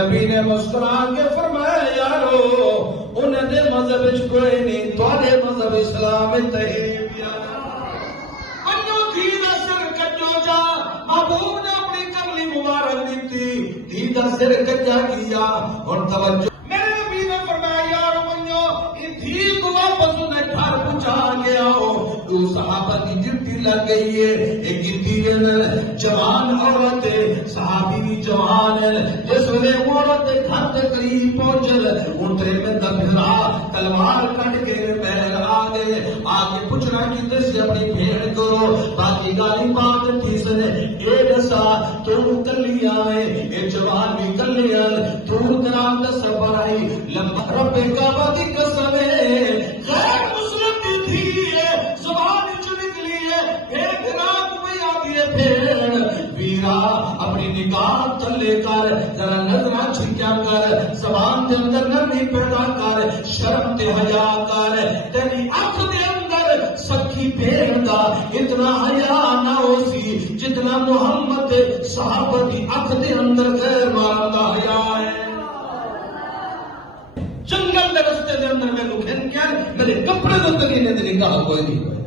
نبی نے مسکرا کے فرمایا یارو انہاں دے مذہب وچ کوئی نہیں تواڈے مذہب اسلام تحریم یا انو دھی دا سر کٹو جا محبوب نے اپنی کملی مبارک دیتی دھی دا سر کٹا کیا اور توجہ میرے نبی نے فرمایا یارو بنو ان دھی کو واپس انہیں گھر پہنچا گیا ہو تو صحابہ کی ڈیوٹی لگ گئی ہے ایک گدی جوان عورت صحابی بھی جوان ہے جس ویلے عورت گھر کے قریب پہنچل اونٹے میں دبھرا تلوار کٹ کے پہل آگے پوچھنا کتے سے اپنی بھیڑ کرو باقی گالی بات تھی سنے اے دسا تو کلی آئے اے جوان بھی کلی آئے دور دراز دا سفر آئی لمبا رب کعبہ دی قسم ہے غیر مسلم بھی تھی ہے زبان نکلی ہے ایک رات میں آتی ہے پھر ویرا اپنی نگاہ تلے کر ذرا نظرہ چھکیا کر زبان دے اندر نرمی پیدا کر شرم تے حیا کر تیری آنکھ دے اندر سکھی بھیڑ دا اتنا حیا نہ ہو سی جتنا محمد صحابہ دی آنکھ دے اندر غیر مارندہ حیا ہے جنگل دے رستے دے اندر میں لوگ ہیں کیا میرے کپڑے دے اندر انہیں دی نگاہ کوئی نہیں